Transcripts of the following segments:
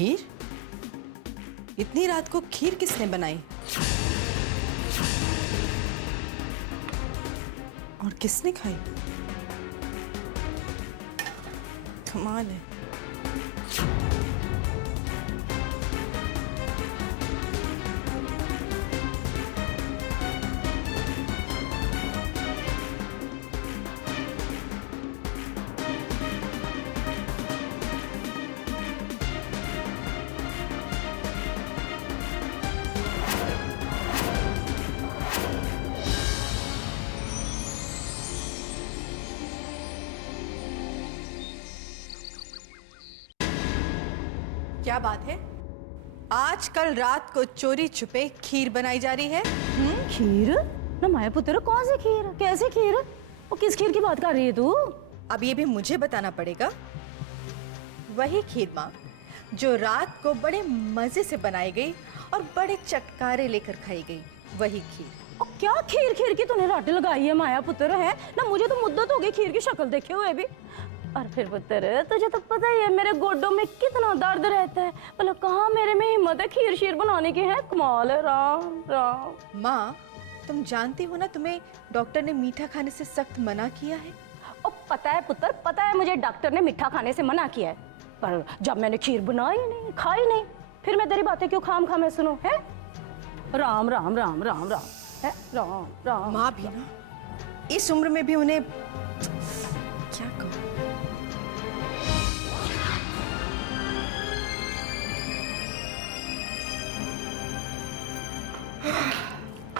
खीर? इतनी रात को खीर किसने बनाई? और किसने खाई? कमाल है। क्या बात है? आजकल रात को चोरी छुपे खीर बनाई जा रही है? खीर? ना माया पुत्र, कौन सी खीर? कैसे खीर? वो किस खीर की बात कर रही है तू? अब ये भी मुझे बताना पड़ेगा। वही खीर माँ जो रात को बड़े मजे से बनाई गई और बड़े चटकारे लेकर खाई गई, वही खीर। और क्या खीर खीर की तूने रट लगाई है माया पुत्र? है ना, मुझे तो मुद्दत हो गई खीर की शक्ल देखे हुए भी। और फिर पुत्र, तुझे तो पता ही है मेरे गोडों में कितना दर्द रहता है। मतलब कहाँ मेरे में हिम्मत है खीर शीर बनाने की? है कमाल है। राम राम। माँ, तुम जानती हो ना, तुम्हें डॉक्टर ने मीठा खाने से सख्त मना किया है। और पता है पुत्र, पता है मुझे डॉक्टर ने मीठा खाने से मना किया है, पर जब मैंने खीर बनाई नहीं, खाई नहीं, फिर मैं तेरी बातें क्यों खाम खाम सुनो? है राम राम राम राम राम। है राम राम। माँ भी ना इस उम्र में भी उन्हें क्या कहूँ।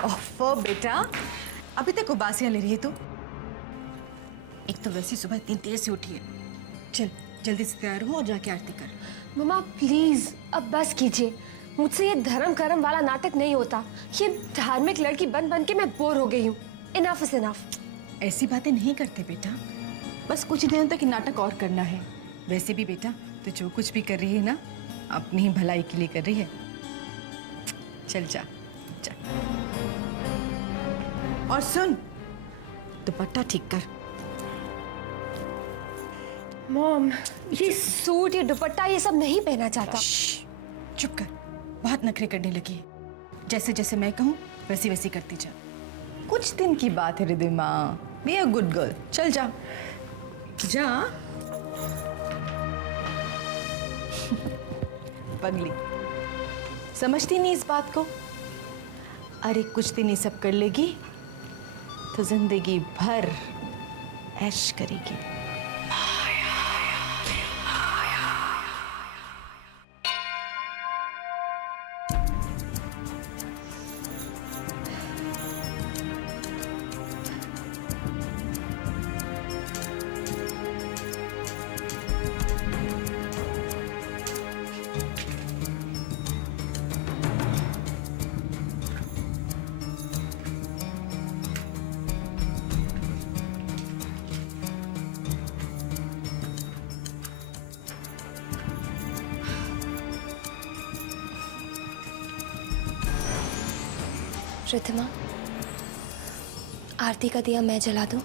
ओफो बेटा, अभी तक उबासियां ले रही है तू। एक तो वैसी सुबह इतनी देर से उठी है। चल जल्दी से तैयार हो और जाके आरती कर। मम्मा प्लीज अब बस कीजिए, मुझसे ये धर्म कर्म वाला नाटक नहीं होता। ये धार्मिक लड़की बन बन के मैं बोर हो गई हूँ। Enough is enough. ऐसी बातें नहीं करते बेटा, बस कुछ दिनों तक नाटक और करना है। वैसे भी बेटा, तो जो कुछ भी कर रही है ना, अपनी ही भलाई के लिए कर रही है। चल जा जा। और सुन, दुपट्टा ठीक कर। मॉम, ये सूट, ये दुपट्टा, ये सब नहीं पहनना चाहता। चुप कर, बहुत नखरे करने लगी है। जैसे जैसे मैं कहूँ वैसी वैसी करती जा। कुछ दिन की बात है Riddhima, be a good girl. चल जा जा। पगली, समझती नहीं इस बात को। अरे कुछ दिन ये सब कर लेगी तो जिंदगी भर ऐश करेगी। रिद्धिमा, आरती का दिया मैं जला दूं?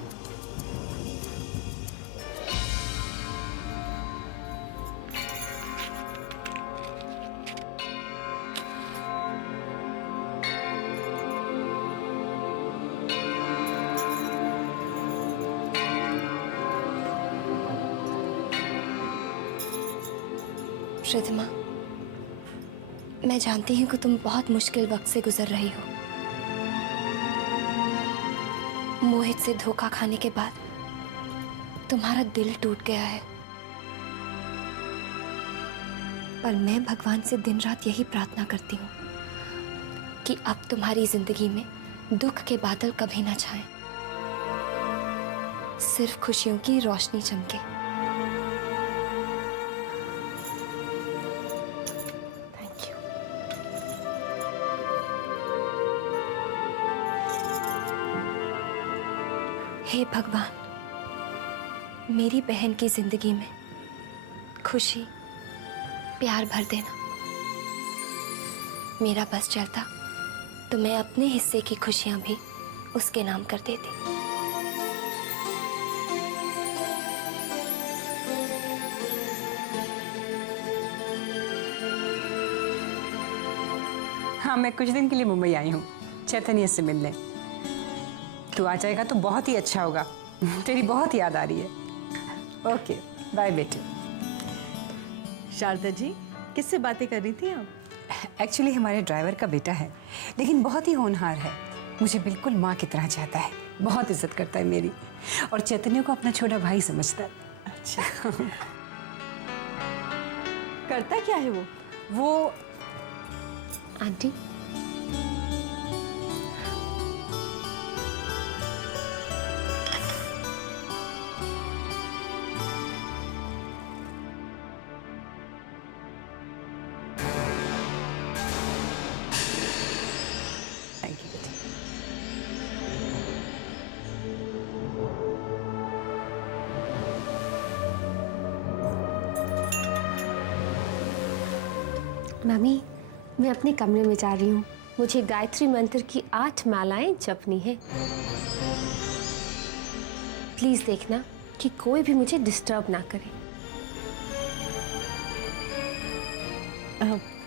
रिद्धिमा, मैं जानती हूँ कि तुम बहुत मुश्किल वक्त से गुजर रही हो। मोहित से धोखा खाने के बाद तुम्हारा दिल टूट गया है, पर मैं भगवान से दिन रात यही प्रार्थना करती हूँ कि अब तुम्हारी जिंदगी में दुख के बादल कभी ना छाएं, सिर्फ खुशियों की रोशनी चमके। Thank you. हे भगवान, मेरी बहन की जिंदगी में खुशी प्यार भर देना। मेरा बस चलता तो मैं अपने हिस्से की खुशियां भी उसके नाम कर देती। हाँ, मैं कुछ दिन के लिए मुंबई आई हूँ चैतन्य से मिलने। तू आ जाएगा तो बहुत ही अच्छा होगा। तेरी बहुत याद आ रही है। ओके, बाय बेटे। शारदा जी, किससे बातें कर रही थी आप? एक्चुअली हमारे ड्राइवर का बेटा है, लेकिन बहुत ही होनहार है। मुझे बिल्कुल माँ की तरह चाहता है, बहुत इज्जत करता है मेरी, और चैतन्य को अपना छोटा भाई समझता है। अच्छा। करता क्या है वो आंटी, थैंक यू बेटे। मम्मी, मैं अपने कमरे में जा रही हूँ। मुझे गायत्री मंत्र की 8 मालाएं जपनी है। प्लीज देखना कि कोई भी मुझे डिस्टर्ब ना करे।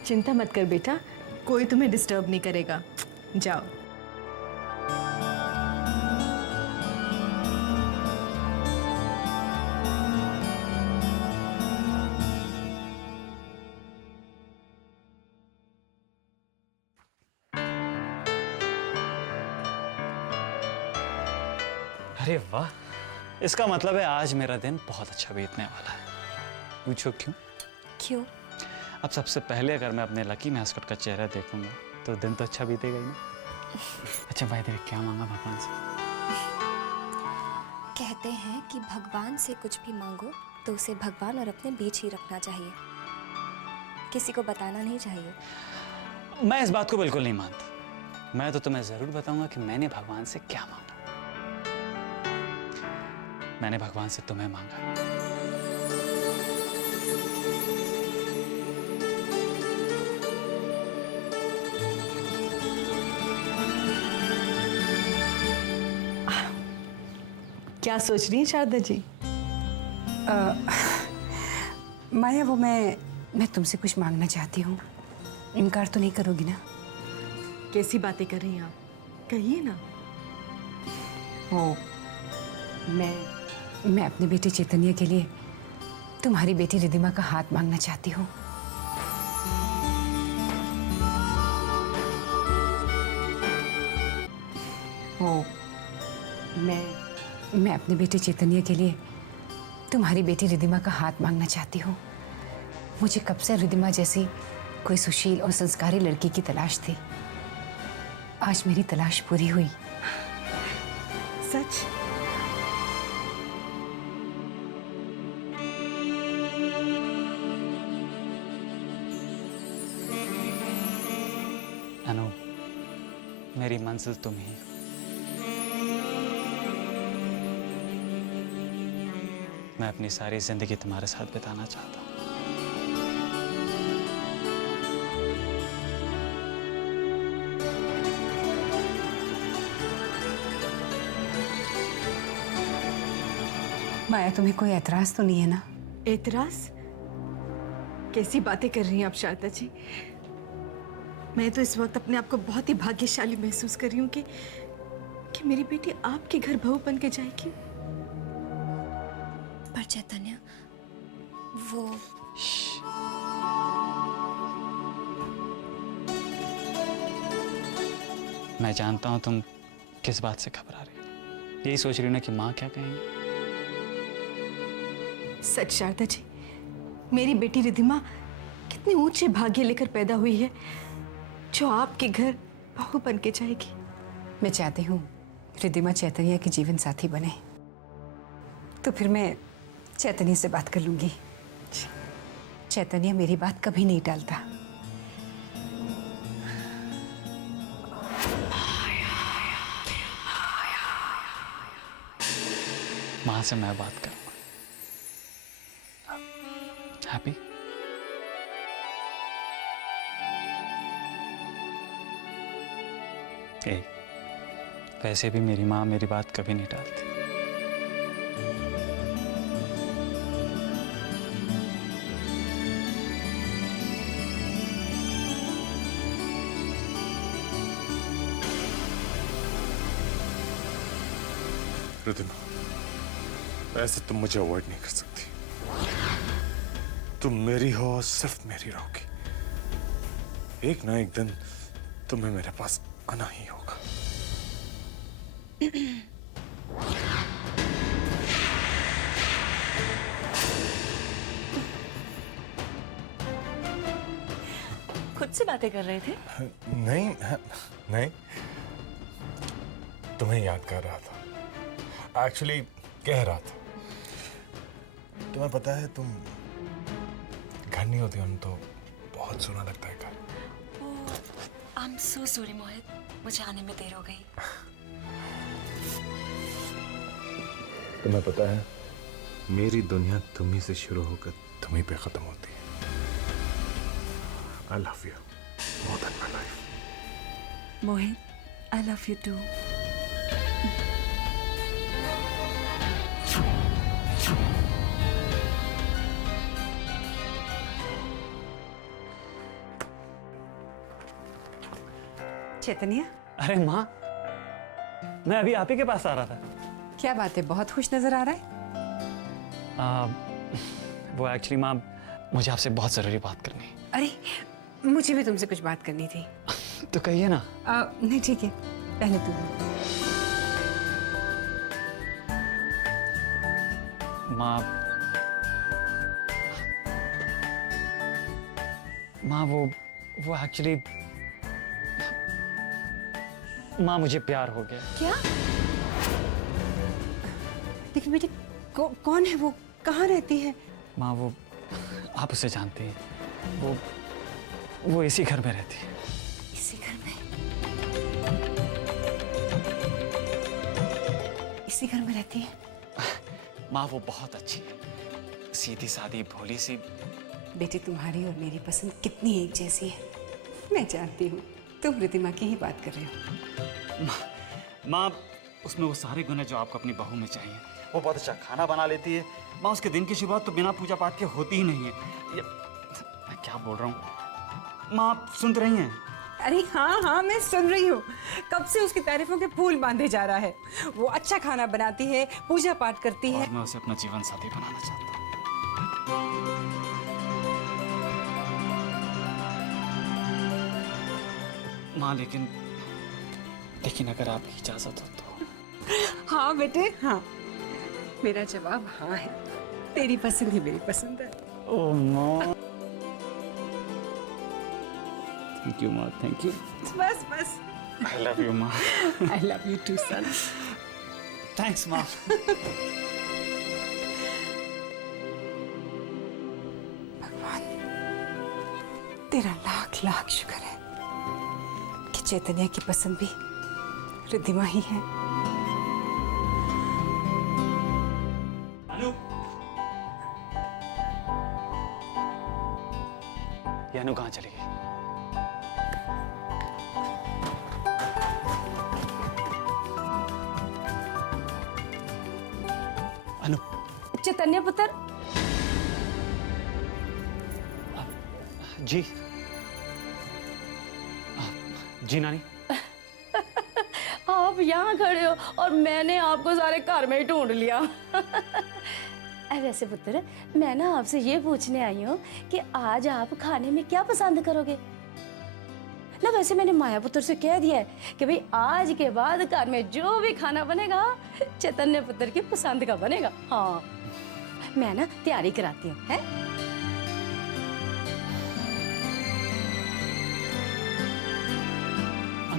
चिंता मत कर बेटा, कोई तुम्हें डिस्टर्ब नहीं करेगा। जाओ। अरे वाह, इसका मतलब है आज मेरा दिन बहुत अच्छा बीतने वाला है। पूछो क्यों? क्यों? अब सबसे पहले अगर मैं अपने लकी मैस्कट का चेहरा देखूंगा तो दिन तो अच्छा बीतेगा ही ना। अच्छा भाई, तेरे क्या मांगा भगवान से? कहते हैं कि भगवान से कुछ भी मांगो तो उसे भगवान और अपने बीच ही रखना चाहिए, किसी को बताना नहीं चाहिए। मैं इस बात को बिल्कुल नहीं मानता। मैं तो तुम्हें जरूर बताऊंगा कि मैंने भगवान से क्या मांगा। मैंने भगवान से तुम्हें मांगा। क्या सोच रही हैं शारदा जी? माया, वो मैं तुमसे कुछ मांगना चाहती हूँ। इनकार तो नहीं करोगी ना? कैसी बातें कर रही हैं आप? कहिए ना। वो मैं अपने बेटे चैतन्य के लिए तुम्हारी बेटी रिद्धिमा का हाथ मांगना चाहती हूँ। वो मैं अपने बेटे चैतन्य के लिए तुम्हारी बेटी रिद्धिमा का हाथ मांगना चाहती हूँ। मुझे कब से रिद्धिमा जैसी कोई सुशील और संस्कारी लड़की की तलाश थी। आज मेरी तलाश पूरी हुई। सच? अनु, मेरी मंजिल तुम ही हो। मैं अपनी सारी जिंदगी तुम्हारे साथ बिताना चाहता हूँ। माया, तुम्हें कोई एतराज तो नहीं है ना? एतराज? कैसी बातें कर रही हैं आप शारदा जी? मैं तो इस वक्त अपने आप को बहुत ही भाग्यशाली महसूस कर रही हूँ कि मेरी बेटी आपके घर बहू बन के जाएगी। पर चैतन्य, वो मैं जानता हूँ तुम किस बात से घबरा रही हो। यही सोच रही हो ना कि माँ क्या कहेंगी। सच शारदा जी, मेरी बेटी रिद्धिमा कितने ऊंचे भाग्य लेकर पैदा हुई है जो आपके घर बहू बन के जाएगी। मैं चाहती हूँ रिद्धिमा चैतन्य की जीवन साथी बने। तो फिर मैं चैतन्य से बात कर लूंगी। चैतन्य मेरी बात कभी नहीं टालता। माँ से मैं बात करूंगा। हैप्पी? वैसे भी मेरी माँ मेरी बात कभी नहीं टालती। रिद्धिमा, ऐसे तुम मुझे अवॉइड नहीं कर सकती। तुम मेरी हो और सिर्फ मेरी रहोगी। एक ना एक दिन तुम्हें मेरे पास आना ही होगा। खुद से बातें कर रहे थे? नहीं नहीं, तुम्हें याद कर रहा था। एक्चुअली कह रहा था, तुम्हें पता है तुम घर नहीं होती हो तो बहुत सुना लगता है घर। आई एम सो सॉरी मोहित, मुझे आने में देर हो गई। तुम्हें पता है मेरी दुनिया तुम्ही से शुरू होकर तुम्ही पे खत्म होती है। I love you more than my life. Mohit, I love you too. Chaitanya, अरे माँ, मैं अभी आप ही के पास आ रहा था। क्या बात है, बहुत खुश नजर आ रहा है। वो एक्चुअली माँ, मुझे आपसे बहुत ज़रूरी बात करनी है। अरे मुझे भी तुमसे कुछ बात करनी थी। तो कहिए ना। नहीं ठीक है, पहले तू। माँ वो एक्चुअली माँ, मुझे प्यार हो गया। क्या? लेकिन बेटी कौन है वो, कहाँ रहती है? माँ वो, आप उसे जानती हैं, वो इसी घर में रहती है। इसी घर में? इसी घर में रहती है? माँ वो बहुत अच्छी है, सीधी सादी भोली सी। बेटी तुम्हारी और मेरी पसंद कितनी एक जैसी है, मैं जानती हूँ। तुम रिद्धिमा की ही बात कर रहे हो। माँ उसमें वो सारे गुण है जो आपको अपनी बहू में चाहिए। वो बहुत अच्छा खाना बना लेती है। माँ उसके दिन की शुरुआत तो बिना पूजा पाठ के होती ही नहीं है। मैं क्या बोल रहा हूँ माँ, आप सुन रही हैं? अरे हाँ हाँ, मैं सुन रही हूँ। कब से उसकी तारीफों के फूल बांधे जा रहा है। वो अच्छा खाना बनाती है, पूजा पाठ करती है। और मैं उसे अपना जीवन साथी बनाना चाहता हूँ। माँ लेकिन अगर आपकी इजाजत हो तो। हाँ बेटे हाँ, मेरा जवाब हाँ है। तेरी पसंद ही मेरी पसंद है। ओह माँ, थैंक यू माँ, थैंक यू। बस बस। आई लव यू माँ। I love you too son. Thanks माँ। भगवान तेरा लाख लाख शुक्र है कि चैतन्य की पसंद भी रिद्धिमा ही है। अनु, ये अनु कहाँ चली गई? अनु, चैतन्य पुत्र, जी जी नानी। आप यहाँ खड़े हो और मैंने आपको सारे घर में ही ढूंढ लिया। वैसे पुत्र, मैं ना आपसे ये पूछने आई हूँ कि आज आप खाने में क्या पसंद करोगे ना। वैसे मैंने माया पुत्र से कह दिया है कि भाई आज के बाद घर में जो भी खाना बनेगा चैतन्य पुत्र की पसंद का बनेगा। हाँ, मैं ना तैयारी कराती हूँ, है?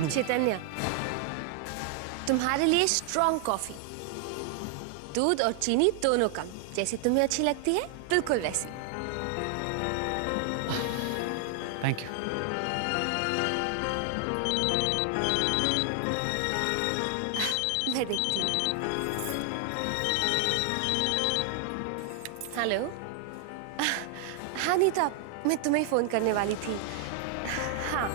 चैतन्य, तुम्हारे लिए स्ट्रॉन्ग कॉफी, दूध और चीनी दोनों कम, जैसी तुम्हें अच्छी लगती है बिल्कुल वैसी। Thank you. मैं देखती हूँ। हेलो। हाँ नीता, मैं तुम्हें फोन करने वाली थी। हाँ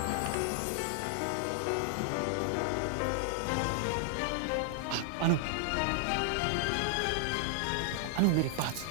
अनु, अनु मेरी बात सुन।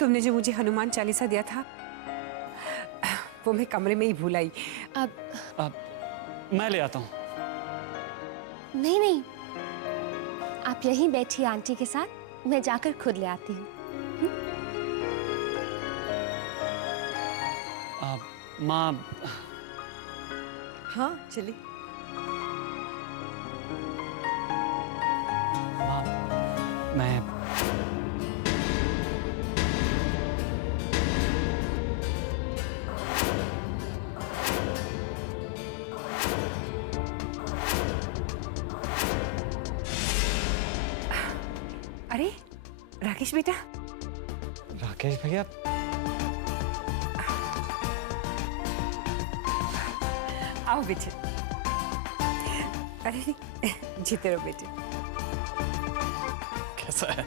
तुमने जो मुझे हनुमान चालीसा दिया था वो मैं कमरे में ही भूल आई। अब मैं ले आता हूँ। नहीं नहीं, आप यहीं बैठिए आंटी के साथ, मैं जाकर खुद ले आती हूँ। माँ, हाँ चलिए। मैं अरे राकेश बेटा, राकेश भैया, आओ बेटे। अरे जीते रहो बेटे। कैसा है?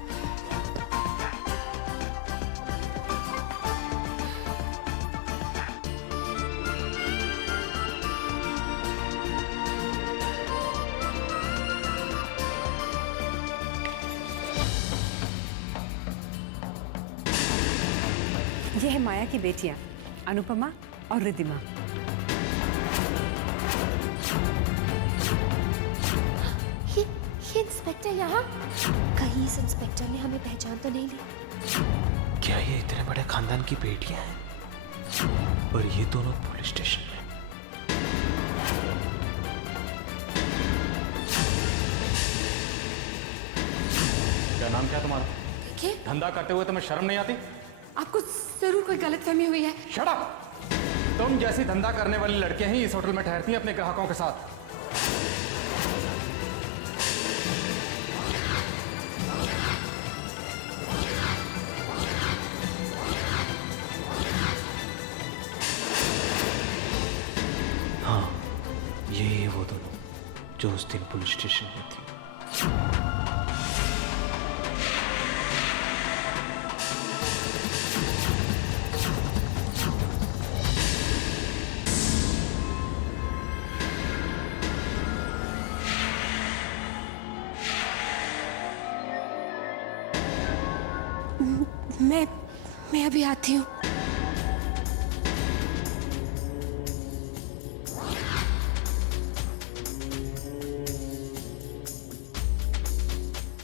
ये है माया की बेटियां अनुपमा और रिद्धिमा। ये इंस्पेक्टर यहाँ? कहीं इस इंस्पेक्टर ने हमें पहचान तो नहीं ली? क्या ये इतने बड़े खानदान की बेटियां हैं? और ये दोनों पुलिस स्टेशन में? क्या नाम क्या तुम्हारा? देखिए, धंधा करते हुए तुम्हें शर्म नहीं आती? आपको जरूर कोई गलतफहमी हुई है। Shut up! तुम जैसी धंधा करने वाली लड़कियां ही इस होटल में ठहरती हैं अपने ग्राहकों के साथ। हाँ, यही है वो दोनों जो उस दिन पुलिस स्टेशन में थी। मैं अभी आती हूँ।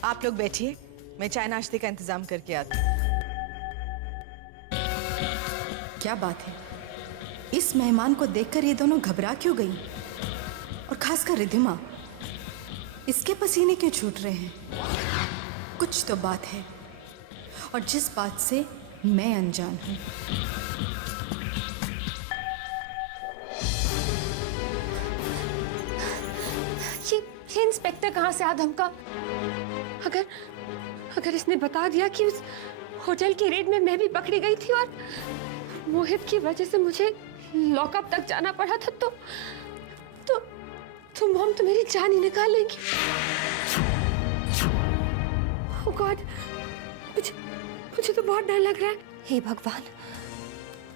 आप लोग बैठिए, मैं चाय नाश्ते का इंतजाम करके आती हूँ। क्या बात है, इस मेहमान को देखकर ये दोनों घबरा क्यों गई? और खासकर रिद्धिमा, इसके पसीने क्यों छूट रहे हैं? कुछ तो बात है, और जिस बात से मैं अनजान हूं। ये इंस्पेक्टर कहाँ से आया धमका? अगर इसने बता दिया कि उस होटल की रेड में मैं भी पकड़ी गई थी और मोहित की वजह से मुझे लॉकअप तक जाना पड़ा था, तो मॉम तो मेरी जान ही निकाल लेगी। ओह गॉड, मुझे तो बहुत डर लग रहा है। हे भगवान,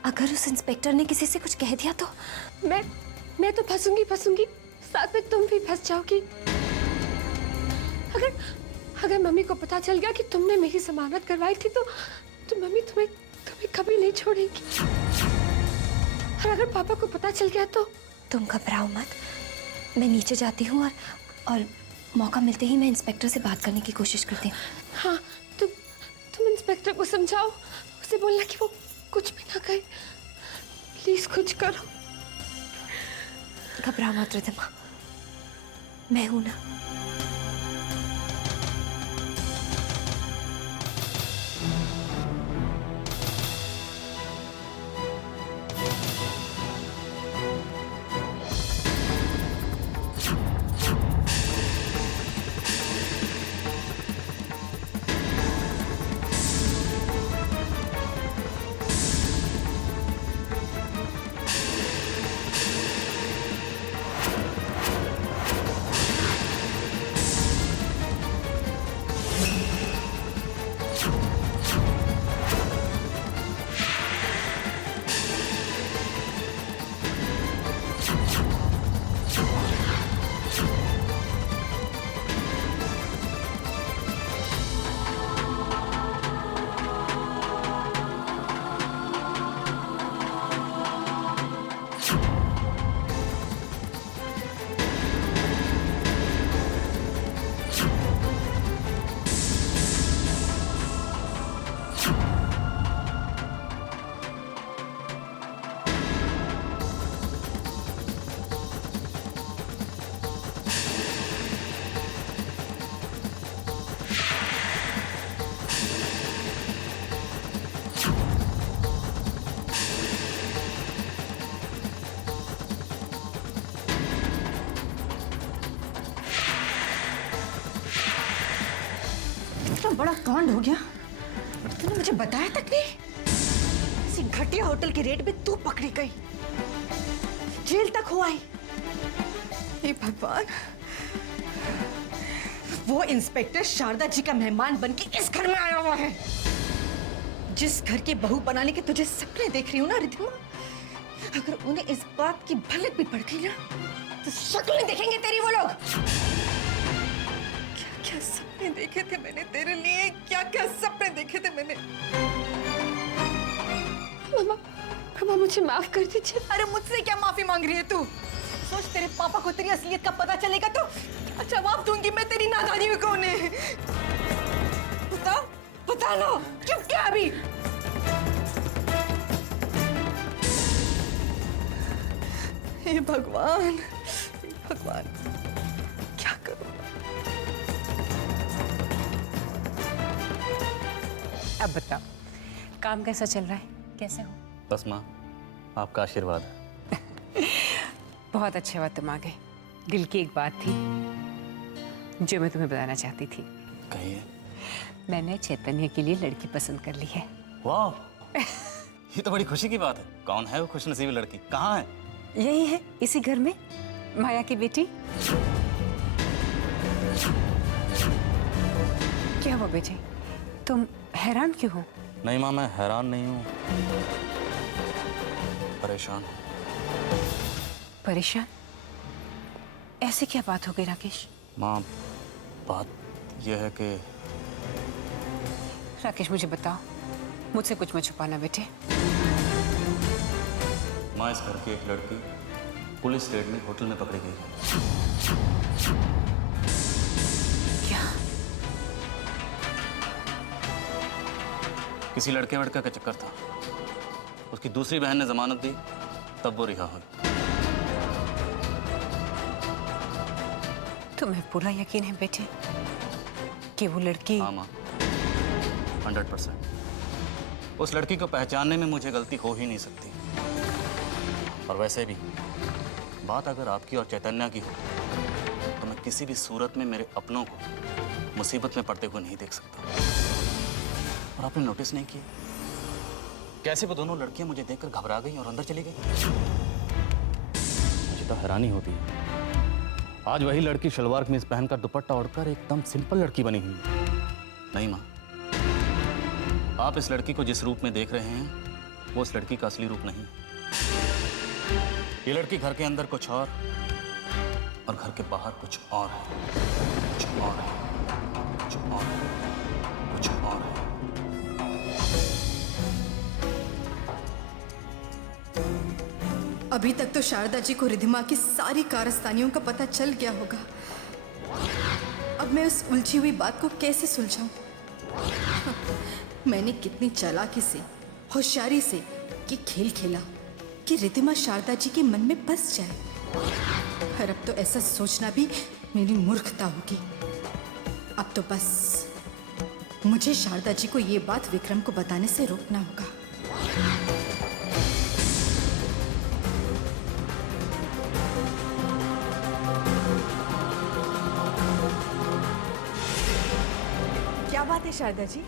अगर उस इंस्पेक्टर ने किसी से कुछ कह दिया तो? मैं तो फंसूंगी, साथ में तुम भी फंस जाओगी। अगर मम्मी को पता चल गया कि तुमने मेरी जमानत करवाई थी तो मम्मी तुम्हें कभी नहीं छोड़ेगी। और अगर पापा को पता चल गया तो? तुम घबराओ मत, मैं नीचे जाती हूँ और मौका मिलते ही मैं इंस्पेक्टर से बात करने की कोशिश करती हूँ। हाँ, तुम इंस्पेक्टर को समझाओ, उसे बोलना कि वो कुछ भी ना कहे। प्लीज कुछ करो। घबराओ मत रिद्धिमा, मैं हूं ना। बड़ा कांड हो गया, तूने मुझे बताया तक नहीं। इसी घटिया होटल के रेट में तू पकड़ी गई, जेल तक हो आई। हे भगवान, वो इंस्पेक्टर शारदा जी का मेहमान बनके इस घर में आया हुआ है। जिस घर की बहू बनाने के तुझे सपने देख रही हूँ ना रिद्धिमा, अगर उन्हें इस बात की भनक भी पड़ गई ना तो शक्लें देखेंगे तेरी वो लोग। क्या क्या सपने देखे थे मैंने तेरे लिए, क्या क्या सपने देखे थे मैंने। मामा, मामा मुझे माफ कर दीजिए। अरे मुझसे क्या माफी मांग रही है तू? सोच तेरे पापा को तेरी असलियत का पता चलेगा तो जवाब दूंगी मैं तेरी नादानी में कौन है। बता बता लो, चुप क्या अभी? हे भगवान, हे भगवान, क्या करूं? अब बताओ, काम कैसा चल रहा है? कैसे हो? बस माँ, आपका आशीर्वाद है। बहुत अच्छे बात तुम आ गए। दिल की एक बात थी जो मैं तुम्हें बताना चाहती थी। कहिए। मैंने चैतन्य के लिए लड़की पसंद कर ली है। वाह, ये तो बड़ी खुशी की बात है। कौन है वो खुशनसीबी लड़की? कहाँ है? यही है, इसी घर में, माया की बेटी। क्या हुआ बेटे, तुम हैरान क्यों हो? नहीं माँ, मैं हैरान नहीं हूँ, परेशान। परेशान? ऐसे क्या बात हो गई राकेश? माँ, बात यह है कि राकेश मुझे बताओ, मुझसे कुछ मत छुपाना बेटे। माँ, इस घर की एक लड़की पुलिस रेड में होटल में पकड़ी गई है। क्या? किसी लड़के वड़के का चक्कर था, उसकी दूसरी बहन ने जमानत दी, तब वो रिहा हुई। तुम्हें पूरा यकीन है बेटे कि वो लड़की? हाँ माँ, 100%। उस लड़की को पहचानने में मुझे गलती हो ही नहीं सकती। और वैसे भी बात अगर आपकी और चैतन्य की हो तो मैं किसी भी सूरत में मेरे अपनों को मुसीबत में पड़ते हुए नहीं देख सकता। और आपने नोटिस नहीं किया कैसे वो दोनों लड़कियां मुझे देखकर घबरा गई और अंदर चली गई? मुझे तो हैरानी होती है, आज वही लड़की शलवार कमीज पहनकर दुपट्टा ओढ़कर एकदम सिंपल लड़की बनी हुई है। नहीं माँ, आप इस लड़की को जिस रूप में देख रहे हैं वो उस लड़की का असली रूप नहीं। ये लड़की घर के अंदर कुछ और घर के बाहर कुछ और है। कुछ और है, कुछ और है, कुछ और है। अभी तक तो शारदा जी को रिद्धिमा की सारी कारस्तानियों का पता चल गया होगा। अब मैं उस उलझी हुई बात को कैसे सुलझाऊं? मैंने कितनी चालाकी से, होशियारी से ये खेल खेला कि रिद्धिमा शारदा जी के मन में बस जाए। और अब तो ऐसा सोचना भी मेरी मूर्खता होगी। अब तो बस मुझे शारदा जी को ये बात विक्रम को बताने से रोकना होगा। क्या बात है शारदा जी,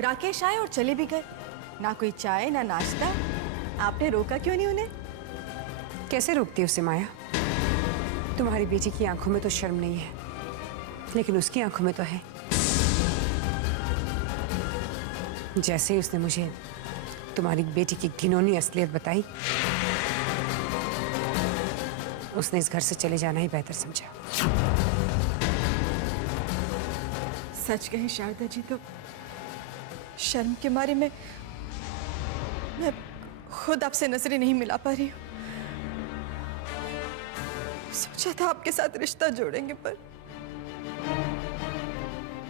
राकेश आए और चले भी गए, ना कोई चाय ना नाश्ता। आपने रोका क्यों नहीं उन्हें? कैसे रोकती उसे माया? तुम्हारी बेटी की आंखों में तो शर्म नहीं है, लेकिन उसकी आंखों में तो है। जैसे ही उसने मुझे तुम्हारी बेटी की घिनौनी असलियत बताई, उसने इस घर से चले जाना ही बेहतर समझा। सच कहें शारदा जी तो शर्म के मारे मैं खुद आपसे नजरें नहीं मिला पा रही हूँ। सोचा था आपके साथ रिश्ता जोड़ेंगे, पर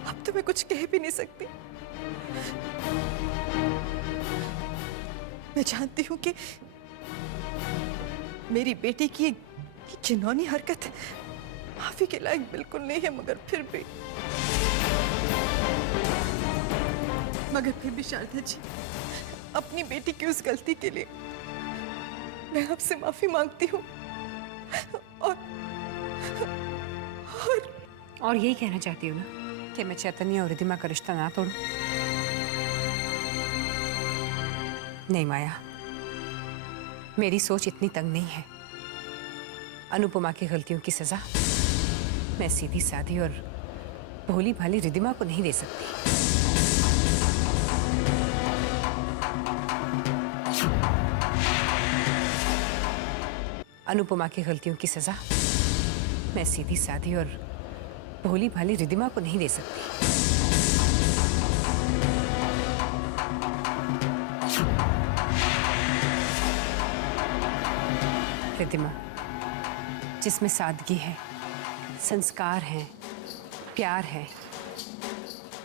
अब तो मैं कुछ कह भी नहीं सकती। मैं जानती हूँ कि मेरी बेटी की घिनौनी हरकत माफी के लायक बिल्कुल नहीं है, मगर फिर भी शारदा जी, अपनी बेटी की उस गलती के लिए मैं आपसे माफी मांगती हूँ। और यही कहना चाहती हूँ ना कि मैं चैतन्य और रिधिमा का रिश्ता ना तोड़ूं? नहीं माया, मेरी सोच इतनी तंग नहीं है। अनुपमा की गलतियों की सजा मैं सीधी साधी और भोली भाली रिधिमा को नहीं दे सकती। अनुपमा की गलतियों की सजा मैं सीधी साधी और भोली भाली रिधिमा को नहीं दे सकती। रिधिमा, जिसमें सादगी है, संस्कार हैं, प्यार है।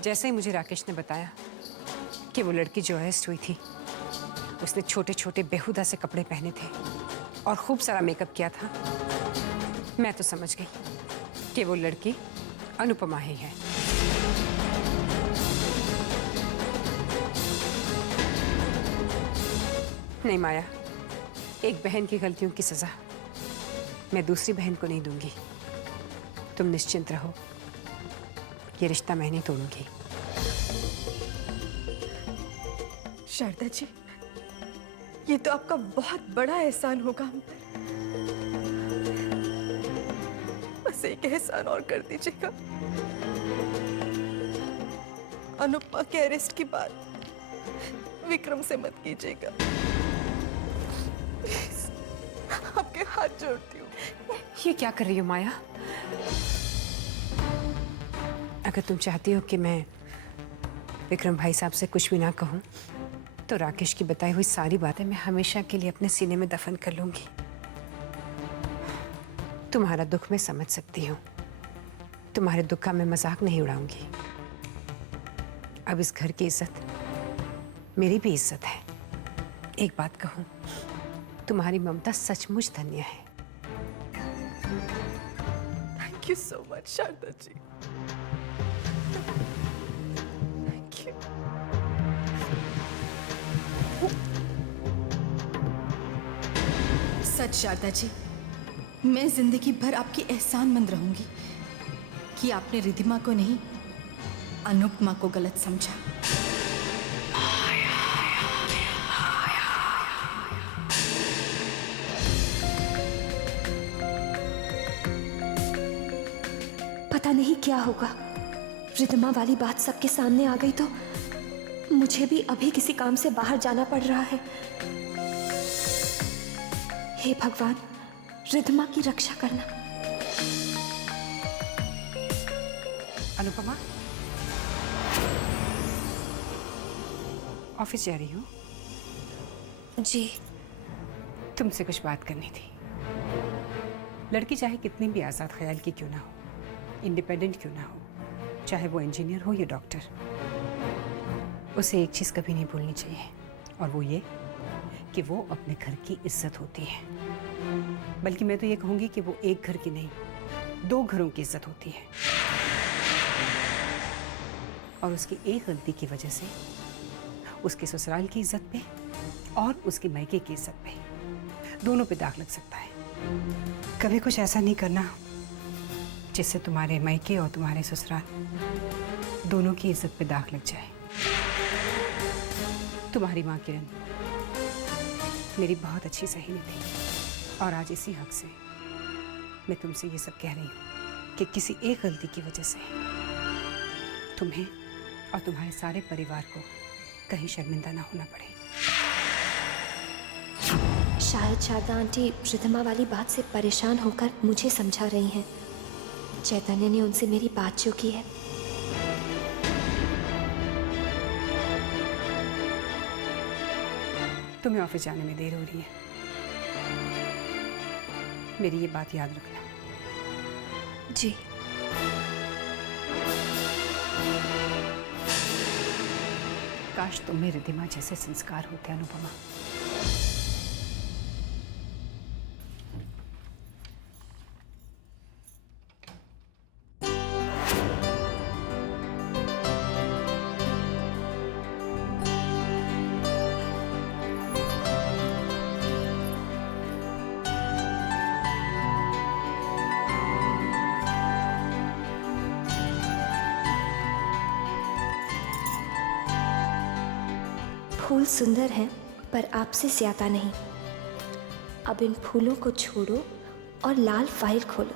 जैसे ही मुझे राकेश ने बताया कि वो लड़की जो अरेस्ट हुई थी, उसने छोटे छोटे बेहुदा से कपड़े पहने थे और खूब सारा मेकअप किया था, मैं तो समझ गई कि वो लड़की अनुपमा ही है। नहीं माया, एक बहन की गलतियों की सजा मैं दूसरी बहन को नहीं दूंगी। तुम निश्चिंत रहो, ये रिश्ता मैं नहीं तोड़ूंगी। शारदा जी, ये तो आपका बहुत बड़ा एहसान होगा हम पर। बस एक एहसान और कर दीजिएगा। अनुपमा के अरेस्ट की बात विक्रम से मत कीजिएगा। आपके हाथ जोड़ती हूँ। ये क्या कर रही हो माया? अगर तुम चाहती हो कि मैं विक्रम भाई साहब से कुछ भी ना कहूं, तो राकेश की बताई हुई सारी बातें मैं हमेशा के लिए अपने सीने में दफन कर लूंगी। तुम्हारा दुख मैं समझ सकती हूँ, तुम्हारे दुख का मैं मजाक नहीं उड़ाऊंगी। अब इस घर की इज्जत मेरी भी इज्जत है। एक बात कहूं, तुम्हारी ममता सचमुच धन्य है। Thank you so much Sharda ji. Thank you. सच शारदा जी, मैं जिंदगी भर आपकी एहसानमंद रहूंगी कि आपने रिधिमा को नहीं, अनुपमा को गलत समझा। पता नहीं क्या होगा, रिधिमा वाली बात सबके सामने आ गई तो मुझे भी अभी किसी काम से बाहर जाना पड़ रहा है। हे भगवान, रिधिमा की रक्षा करना। अनुपमा, ऑफिस जा रही हो? जी। तुमसे कुछ बात करनी थी। लड़की चाहे कितनी भी आजाद ख्याल की क्यों ना हो, इंडिपेंडेंट क्यों ना हो, चाहे वो इंजीनियर हो या डॉक्टर, उसे एक चीज कभी नहीं भूलनी चाहिए, और वो ये कि वो अपने घर की इज्जत होती है। बल्कि मैं तो ये कहूंगी कि वो एक घर की नहीं, 2 घरों की इज्जत होती है। और उसकी एक गलती की वजह से उसके ससुराल की इज्जत पे और उसके मायके की इज्जत पे, दोनों पे दाग लग सकता है। कभी कुछ ऐसा नहीं करना जिससे तुम्हारे मायके और तुम्हारे ससुराल दोनों की इज्जत पे दाग लग जाए। तुम्हारी माँ किरण मेरी बहुत अच्छी सहेली थी, और आज इसी हक से मैं तुमसे ये सब कह रही हूँ कि किसी एक गलती की वजह से तुम्हें और तुम्हारे सारे परिवार को कहीं शर्मिंदा ना होना पड़े। शायद शारदा आंटी रिधिमा वाली बात से परेशान होकर मुझे समझा रही हैं। चैतन्य ने उनसे मेरी बात जो की है। तुम्हें ऑफिस जाने में देर हो रही है, मेरी ये बात याद रखना। जी। काश तुम्हें रिधिमा जैसे संस्कार होते अनुपमा। फूल सुंदर हैं पर आपसे ज्यादा नहीं। अब इन फूलों को छोड़ो और लाल फाइल खोलो।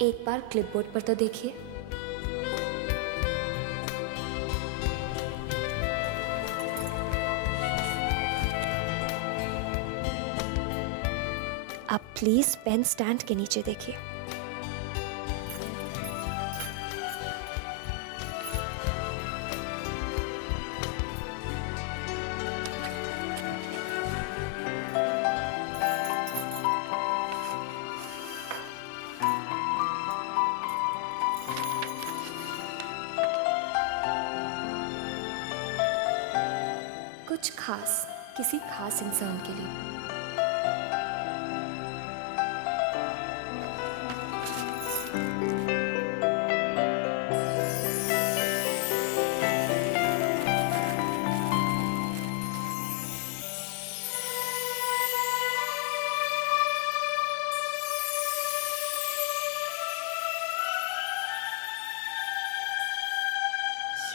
एक बार क्लिपबोर्ड पर तो देखिए। अब प्लीज पेन स्टैंड के नीचे देखिए। कुछ खास किसी खास इंसान के लिए।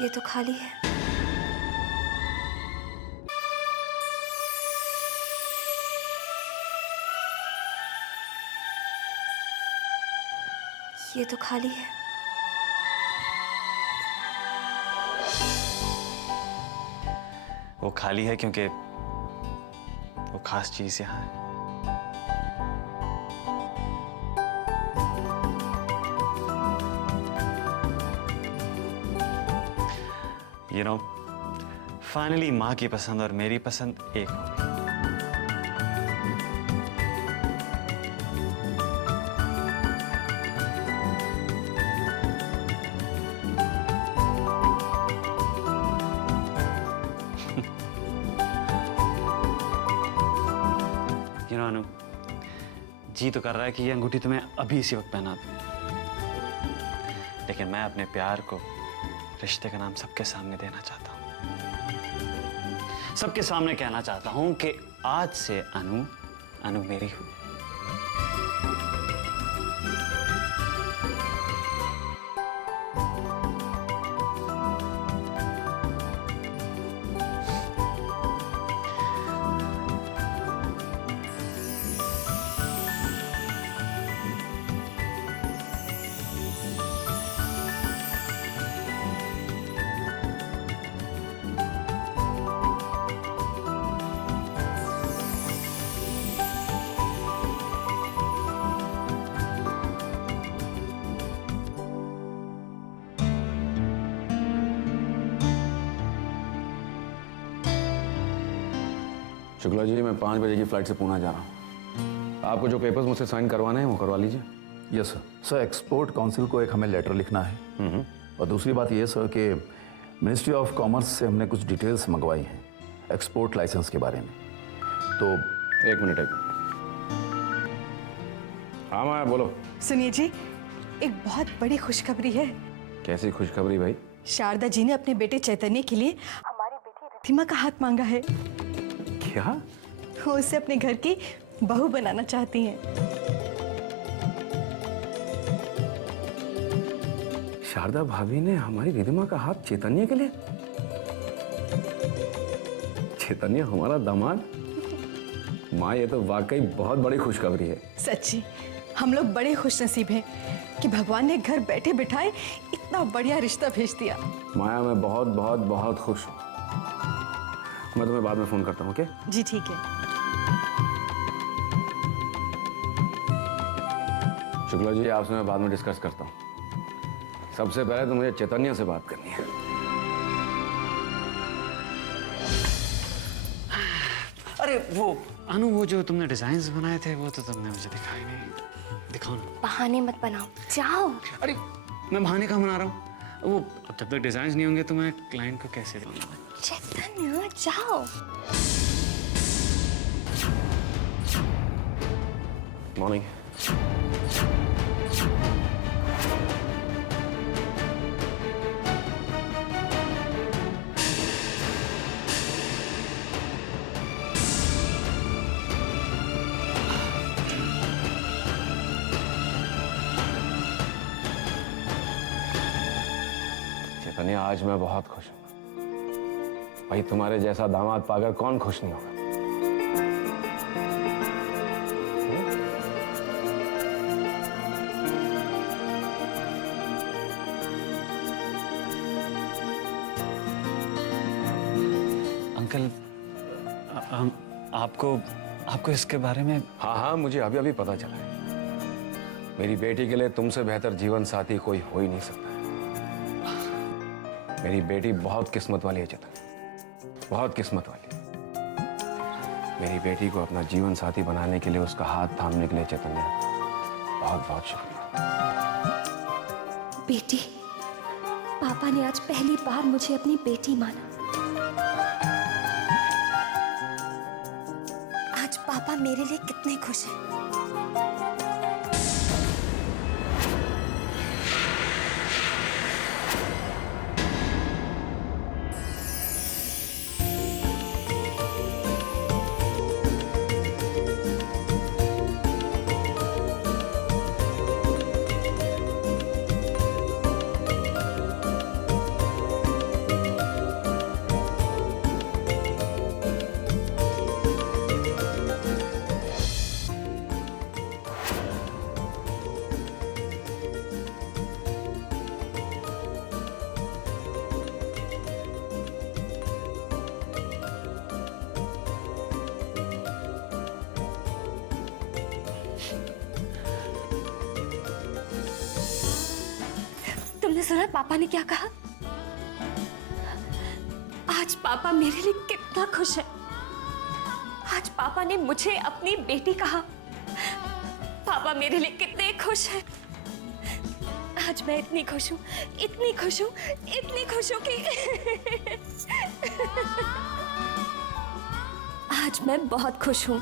ये तो खाली है। ये तो खाली है। वो खाली है क्योंकि वो खास चीज यहाँ है। You know, फाइनली माँ की पसंद और मेरी पसंद एक हो गई। You know, अनु, जी तो कर रहा है कि ये अंगूठी तुम्हें अभी इसी वक्त पहना दूं, लेकिन मैं अपने प्यार को रिश्ते का नाम सबके सामने देना चाहता हूँ। सबके सामने कहना चाहता हूँ कि आज से अनु अनु मेरी हुई। शुक्ला जी, मैं 5 बजे की फ्लाइट से पुणे जा रहा हूँ। आपको जो पेपर्स मुझसे साइन करवाने हैं वो करवा लीजिए। Yes sir. Sir, export council को एक हमें लेटर लिखना है। और दूसरी बात ये सर कि मिनिस्ट्री ऑफ कॉमर्स से हमने कुछ डिटेल्स मंगवाई हैं एक्सपोर्ट लाइसेंस के बारे में। तो एक मिनट। हाँ माया, बोलो। सुनिए जी, एक बहुत बड़ी खुशखबरी है। कैसी खुशखबरी भाई? शारदा जी ने अपने बेटे चैतन्य के लिए हमारी बेटी रिद्धिमा का हाथ मांगा है। क्या? वो उसे अपने घर की बहू बनाना चाहती हैं। शारदा भाभी ने हमारी रिद्धिमा का हाथ चैतन्य के लिए? चैतन्य हमारा दामाद? माँ, ये तो वाकई बहुत बड़ी खुशखबरी है। सच्ची, हम लोग बड़े खुशनसीब हैं कि भगवान ने घर बैठे बिठाए इतना बढ़िया रिश्ता भेज दिया। माया, मैं बहुत बहुत बहुत खुश हूँ। मैं तुम्हें बाद में फोन करता हूँ, ओके? जी ठीक है। शुक्ला जी, आपसे मैं बाद में डिस्कस करता हूँ। सबसे पहले तो मुझे चैतन्य से बात करनी है। अरे वो अनु, वो जो तुमने डिजाइन्स बनाए थे वो तो तुमने मुझे दिखाए नहीं। दिखाओ ना। बहाने मत बनाओ, जाओ। अरे मैं बहाने कहाँ बना रहा हूँ? वो अब जब तक डिजाइन्स नहीं होंगे तो मैं क्लाइंट को कैसे दूंगा? चैतन्य, जाओ। मॉर्निंग। चैतन्य, आज मैं बहुत खुश हूँ। भाई तुम्हारे जैसा दामाद पाकर कौन खुश नहीं होगा। अंकल, आपको इसके बारे में? हाँ हाँ, मुझे अभी अभी पता चला है। मेरी बेटी के लिए तुमसे बेहतर जीवन साथी कोई हो ही नहीं सकता। मेरी बेटी बहुत किस्मत वाली है चेतन, बहुत किस्मत वाली। मेरी बेटी को अपना जीवन साथी बनाने के लिए, उसका हाथ थामने के लिए चैतन्य, बहुत बहुत शुक्रिया। बेटी, पापा ने आज पहली बार मुझे अपनी बेटी माना। आज पापा मेरे लिए कितने खुश हैं। तुमने सुना पापा ने क्या कहा? आज पापा मेरे लिए कितना खुश है। आज पापा ने मुझे अपनी बेटी कहा। पापा मेरे लिए कितने खुश हैं। आज मैं इतनी खुश हूँ, इतनी खुश हूँ, इतनी खुश हूँ कि आज मैं बहुत खुश हूँ।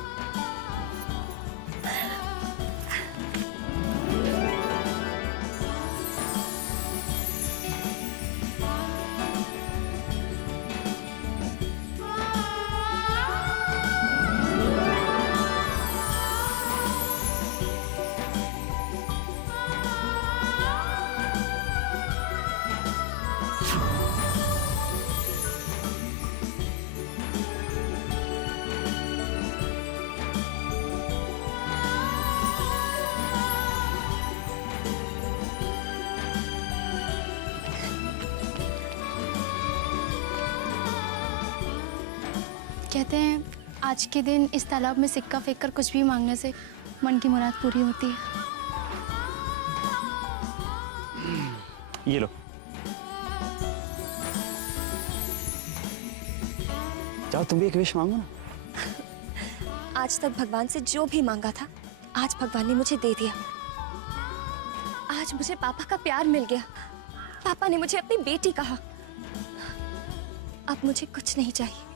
कहते हैं आज के दिन इस तालाब में सिक्का फेंककर कुछ भी मांगने से मन की मुराद पूरी होती है। ये लो, जाओ तुम भी एक विश मांगो ना। आज तक भगवान से जो भी मांगा था, आज भगवान ने मुझे दे दिया। आज मुझे पापा का प्यार मिल गया। पापा ने मुझे अपनी बेटी कहा। अब मुझे कुछ नहीं चाहिए,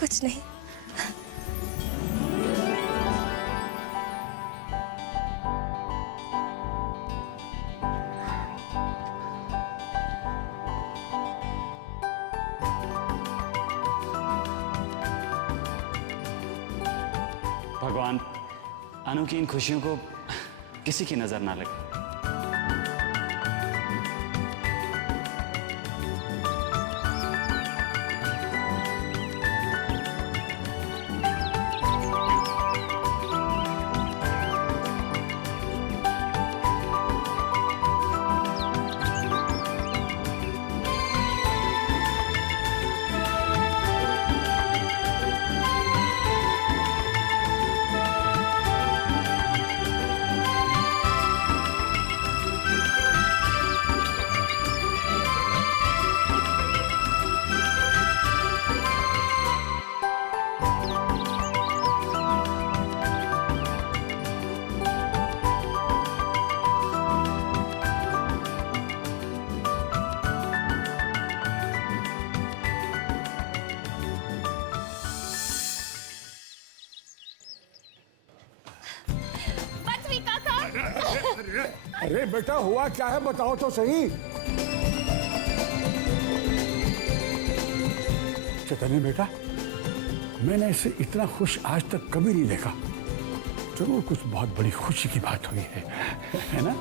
कुछ नहीं। भगवान, अनु की इन खुशियों को किसी की नजर ना लगे। अरे बेटा, हुआ क्या है बताओ तो सही। चैतन्य बेटा, मैंने इसे इतना खुश आज तक कभी नहीं देखा। जरूर कुछ बहुत बड़ी खुशी की बात हुई है ना?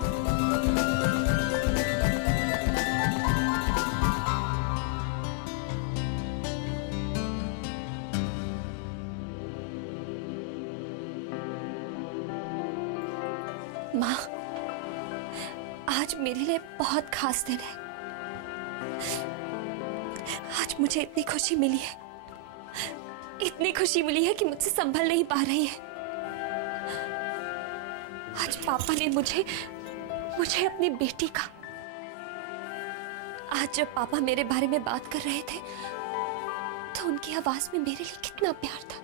माँ, आज मेरे लिए बहुत खास दिन है। आज मुझे इतनी खुशी मिली है, इतनी खुशी मिली है कि मुझसे संभल नहीं पा रही है। आज पापा ने मुझे अपनी बेटी का, आज जब पापा मेरे बारे में बात कर रहे थे तो उनकी आवाज में मेरे लिए कितना प्यार था,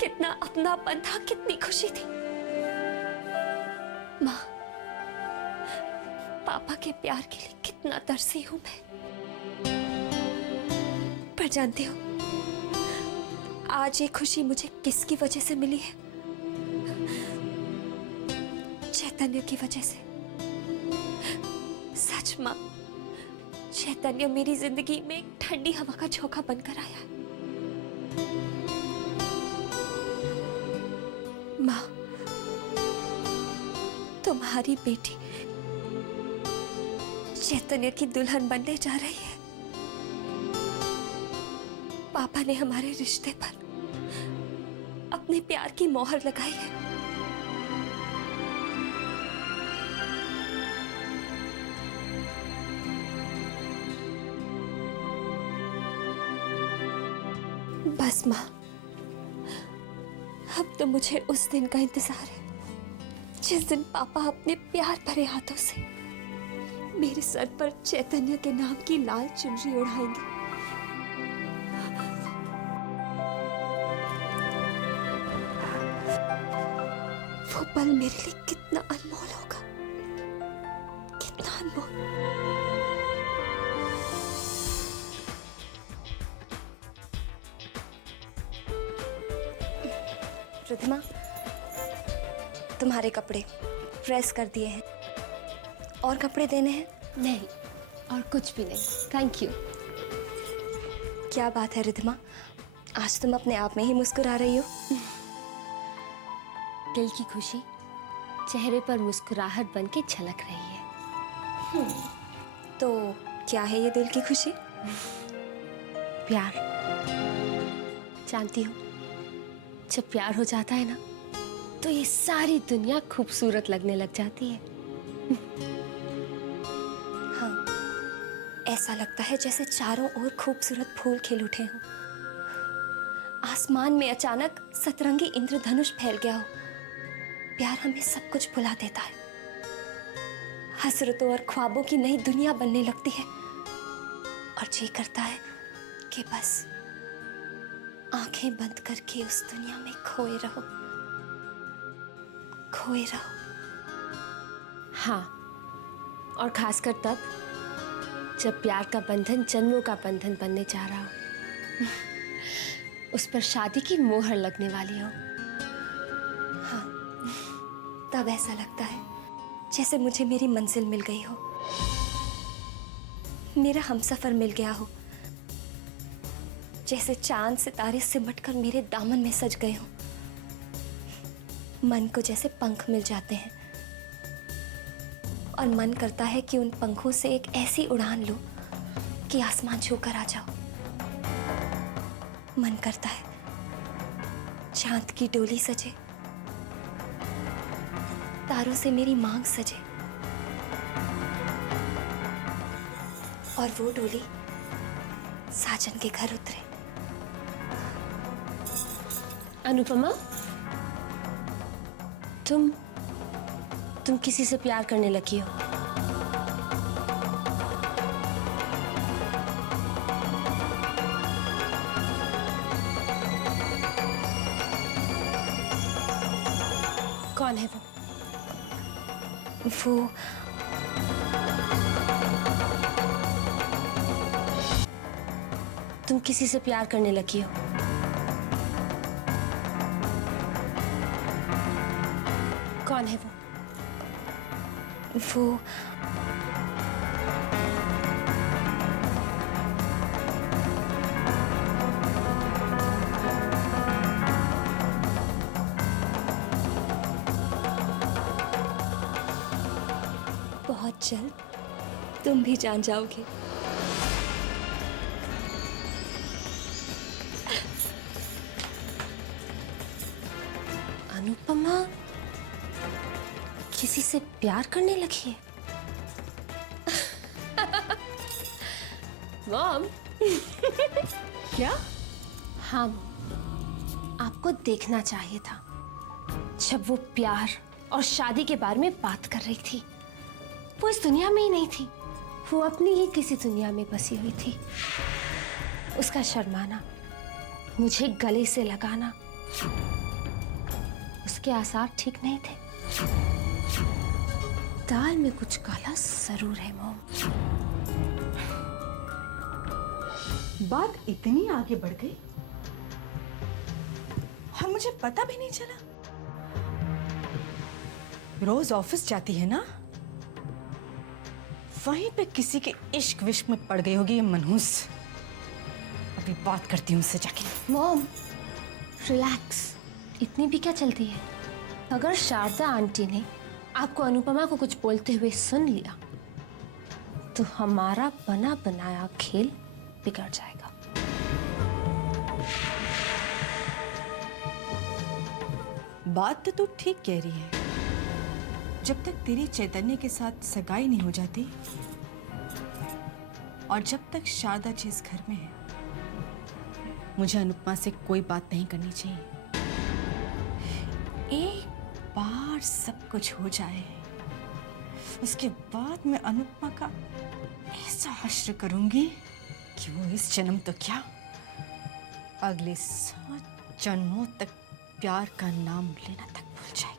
कितना अपनापन था, कितनी खुशी थी। माँ, पापा के प्यार के लिए कितना तरसी हूं मैं। पर जानती हो आज ये खुशी मुझे किसकी वजह से मिली है? चैतन्य की वजह से। सच माँ, चैतन्य मेरी जिंदगी में एक ठंडी हवा का झोंका बनकर आया है। माँ, तुम्हारी बेटी चैतन्य की दुल्हन बनने जा रही है। पापा ने हमारे रिश्ते पर अपने प्यार की मोहर लगाई है। बस माँ, अब तो मुझे उस दिन का इंतजार है जिस दिन पापा अपने प्यार भरे हाथों से मेरे सर पर चैतन्य के नाम की लाल चुनरी ओढ़ाएंगे। वो पल मेरे लिए कितना अनमोल होगा, कितना अनमोल। रिद्धिमा, तुम्हारे कपड़े प्रेस कर दिए हैं। और कपड़े देने हैं? नहीं, और कुछ भी नहीं, थैंक यू। क्या बात है रिद्धिमा, आज तुम अपने आप में ही मुस्कुरा रही हो। दिल की खुशी चेहरे पर मुस्कुराहट बन के झलक रही है। तो क्या है ये दिल की खुशी? प्यार। जानती हो, जब प्यार हो जाता है ना तो ये सारी दुनिया खूबसूरत लगने लग जाती है। हाँ, ऐसा लगता है जैसे चारों ओर खूबसूरत फूल खिल उठे हों। आसमान में अचानक सतरंगी इंद्रधनुष फैल गया हो। प्यार हमें सब कुछ भुला देता है। हसरतों और ख्वाबों की नई दुनिया बनने लगती है और जी करता है कि बस आंखें बंद करके उस दुनिया में खोए रहो, खोए रहो। हाँ, और खासकर तब जब प्यार का बंधन जन्मों का बंधन बनने जा रहा हो। उस पर शादी की मोहर लगने वाली हो। हाँ, तब ऐसा लगता है जैसे मुझे मेरी मंजिल मिल गई हो, मेरा हमसफर मिल गया हो, जैसे चांद सितारे सिमटकर मेरे दामन में सज गए हों। मन को जैसे पंख मिल जाते हैं और मन करता है कि उन पंखों से एक ऐसी उड़ान लो कि आसमान छूकर आ जाओ। मन करता है चांद की डोली सजे, तारों से मेरी मांग सजे और वो डोली साजन के घर उतरे। अनुपमा, तुम किसी से प्यार करने लगी हो। कौन है वो? तुम किसी से प्यार करने लगी हो। कौन है वो? बहुत जल्द तुम भी जान जाओगे। अनुपमा, किसी से प्यार करने लगी है? मॉम। क्या? हाँ, आपको देखना चाहिए था जब वो प्यार और शादी के बारे में बात कर रही थी। वो इस दुनिया में ही नहीं थी, वो अपनी ही किसी दुनिया में बसी हुई थी। उसका शर्माना, मुझे गले से लगाना, उसके आसार ठीक नहीं थे। दाल में कुछ काला जरूर है मॉम। बात इतनी आगे बढ़ गई और मुझे पता भी नहीं चला। रोज ऑफिस जाती है ना, वहीं पे किसी के इश्क विश्क में पड़ गई होगी ये मनहूस। अभी बात करती हूँ उससे जाके। मॉम रिलैक्स, इतनी भी क्या चलती है? अगर शारदा आंटी ने आपको अनुपमा को कुछ बोलते हुए सुन लिया तो हमारा बना बनाया खेल बिगड़ जाएगा। बात तो तू ठीक कह रही है। जब तक तेरी चैतन्य के साथ सगाई नहीं हो जाती और जब तक शारदा जी इस घर में है, मुझे अनुपमा से कोई बात नहीं करनी चाहिए। एक बार सब कुछ हो जाए, उसके बाद मैं अनुपमा का ऐसा हश्र करूंगी कि वो इस जन्म तो क्या, अगले 7 जन्मों तक प्यार का नाम लेना तक भूल जाएगी।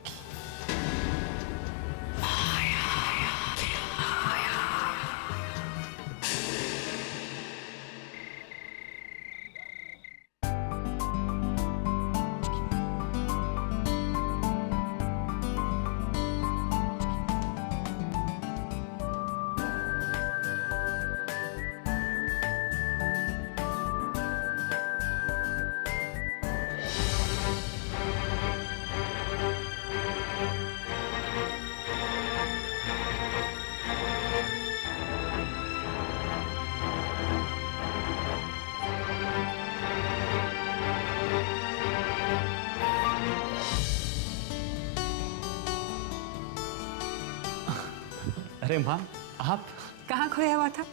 अरे माँ, आप कहाँ खोया हुआ था?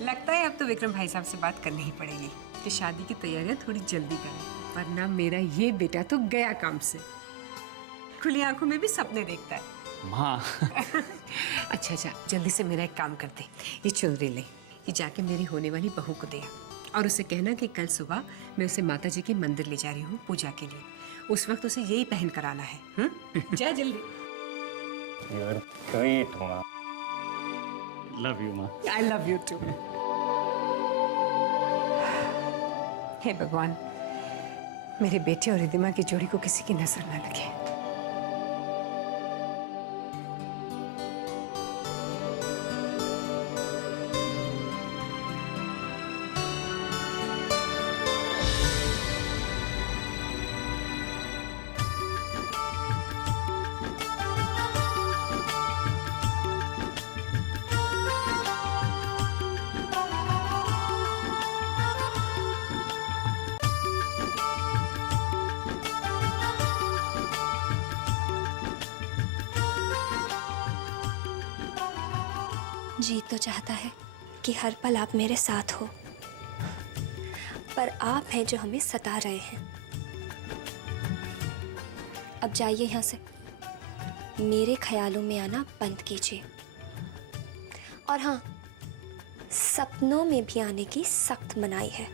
लगता है अब तो विक्रम भाई साहब से बात करनी ही पड़ेगी कि शादी की तैयारियां थोड़ी जल्दी करें, वरना मेरा ये बेटा तो गया काम से। खुली आंखों में भी सपने देखता है। माँ। अच्छा, जल्दी से मेरा एक काम करते, ये चुनरी ले, ये जाके मेरी होने वाली बहू को दे और उसे कहना कि कल सुबह मैं उसे माता जी के मंदिर ले जा रही हूँ पूजा के लिए। उस वक्त उसे यही पहन कर आना है। जा जल्दी। You are great, माँ। Love you, माँ। I love you too. हे भगवान, मेरे बेटे और रिद्धिमा की जोड़ी को किसी की नजर न लगे। जी तो चाहता है कि हर पल आप मेरे साथ हो, पर आप हैं जो हमें सता रहे हैं। अब जाइए यहाँ से, मेरे ख्यालों में आना बंद कीजिए। और हाँ, सपनों में भी आने की सख्त मनाही है।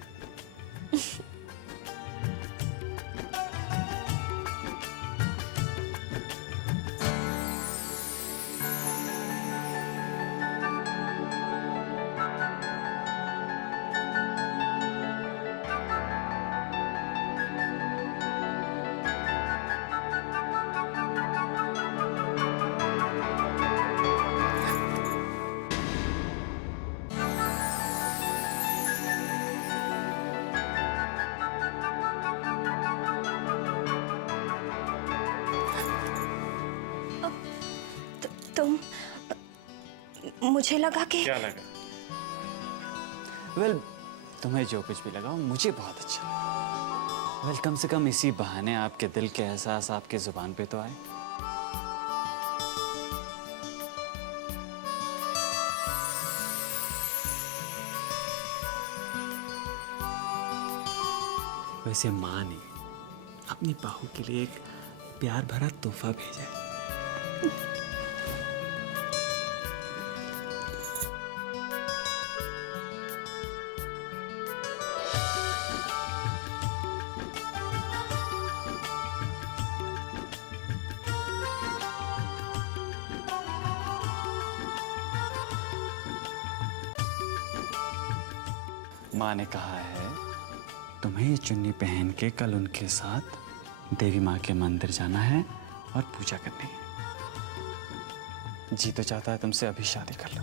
तुम, मुझे लगा कि क्या लगा? वेल, तुम्हें जो कुछ भी लगा मुझे बहुत अच्छा लगा। वेल, कम से कम इसी बहाने आपके दिल के एहसास आपके जुबान पे तो आए। वैसे माँ ने अपनी बहू के लिए एक प्यार भरा तोहफा भेजा है। माँ ने कहा है तुम्हें ये चुन्नी पहन के कल उनके साथ देवी माँ के मंदिर जाना है और पूजा करनी है। जी तो चाहता है तुमसे अभी शादी कर लो।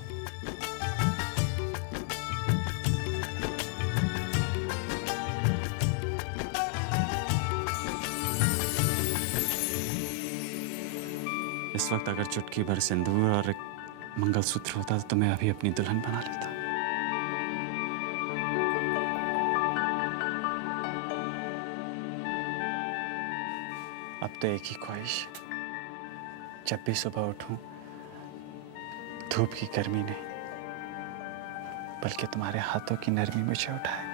इस वक्त अगर चुटकी भर सिंदूर और एक मंगलसूत्र होता तो मैं अभी अपनी दुल्हन बना लेता। अब तो एक ही ख्वाहिश, जब भी सुबह उठूं धूप की गर्मी नहीं बल्कि तुम्हारे हाथों की नरमी मुझे उठाए।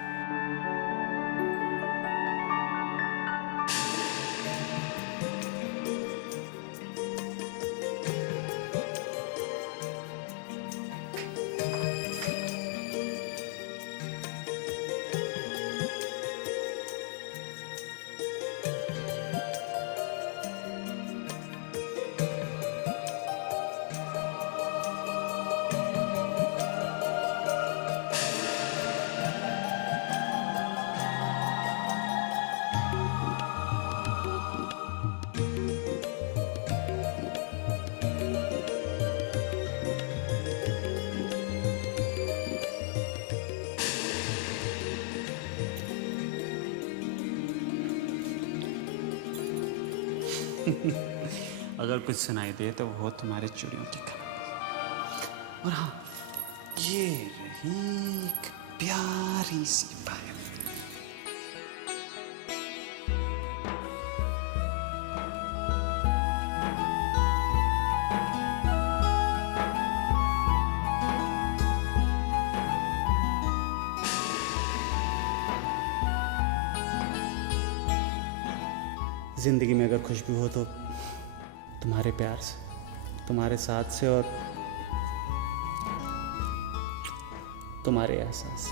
अगर कुछ सुनाई दे तो वो तुम्हारे चूड़ियों की खनक। और हाँ, ये रही एक प्यारी सी पायल। जिंदगी में अगर खुशबू हो तो तुम्हारे प्यार से, तुम्हारे साथ से और तुम्हारे एहसास से।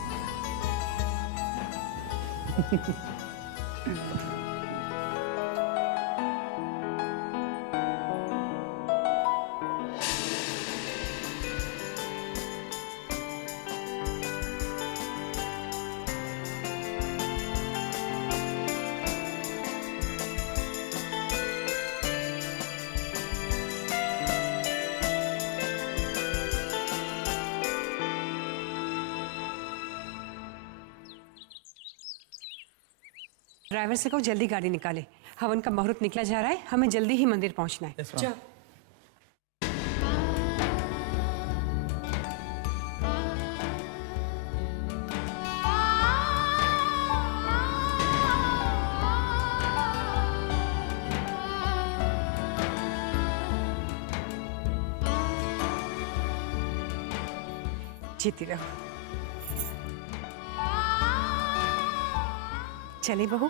ड्राइवर से कहो जल्दी गाड़ी निकाले, हवन का मुहूर्त निकला जा रहा है, हमें जल्दी ही मंदिर पहुंचना है। जाओ। जीती रहो। चले बहू।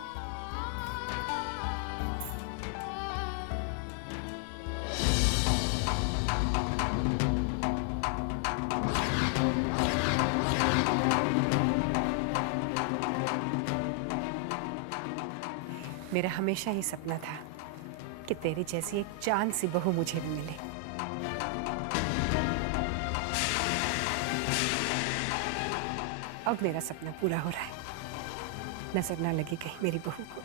मेरा हमेशा ही सपना था कि तेरी जैसी एक चांद सी बहू मुझे भी मिले। अब मेरा सपना पूरा हो रहा है। नजर ना लगी कहीं मेरी बहू को।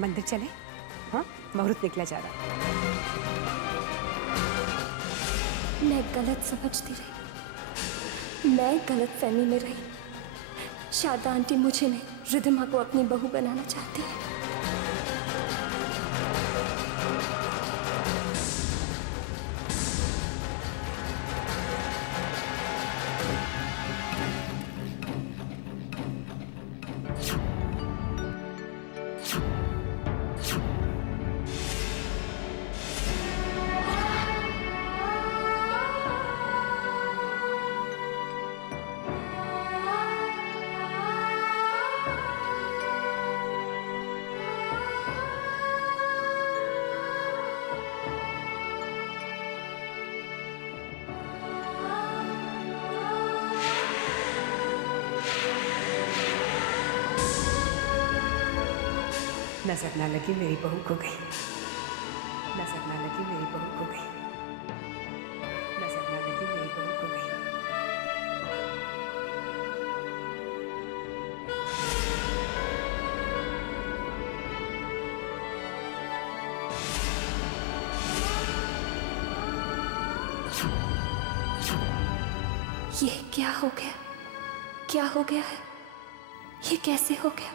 मंदिर चले? हाँ, मुहूर्त निकला जा रहा है। मैं गलत समझती रही, मैं गलत फहमी में रही। शारदा आंटी मुझे नहीं, रिद्धिमा को अपनी बहू बनाना चाहती है। नजर ना लगी मेरी बहू को गई, नजर ना लगी मेरी बहू को गई, नजर ना लगी मेरी बहू को गई। ये क्या हो गया? क्या हो गया है? ये कैसे हो गया?